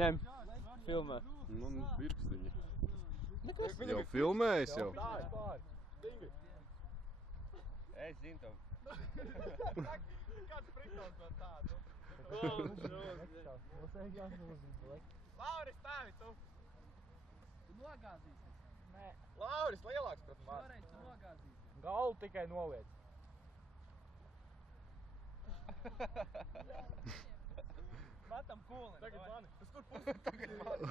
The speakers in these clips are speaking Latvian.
Ņem, filmē. Nu, pirkstiņi. Jau filmējis jau. Es zinu tev. Kāds priktons no tādu? Lauris, stāvi tu! Tu nogāzīsies. Nē. Lauris, lielāks pret mani. Šoreiz tu nogāzīsies. Galvu tikai noliec. Matam kūlini. Tagad mani. Tas tur pusi. Tagad mani.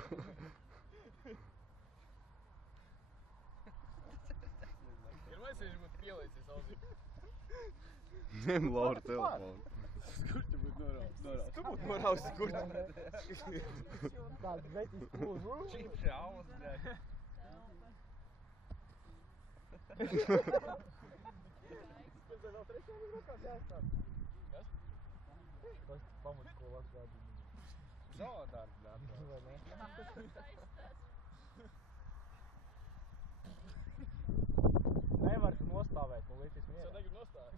Pirmais viņš būtu pielīdzies ausī. Ņem Laura telefonu. Skurti būtu norauts. Tu būtu norausi skurti. Tāds vetis kūlu. Čip šaus, bļaļ. Tas vēl trešajā rokās jāstāv. Kas? Tas pamatskolu atgādina. Zaudārs, bļaļ. Vai ne? Nevar tu nostāvēt, nu līdz mierā. Es jau negribu nostāvēt.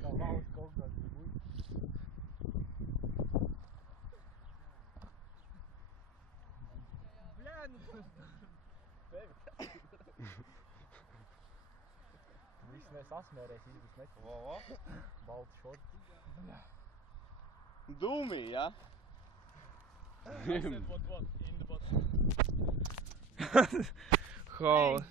Kā lauds kaut kāds ir būt. Bļā, nu tu... Tevi. Viss nesasmērēs, izbūs nekā. Vo. Balti šorti. Dūmī, ja? I said what, in the bottom. Holy.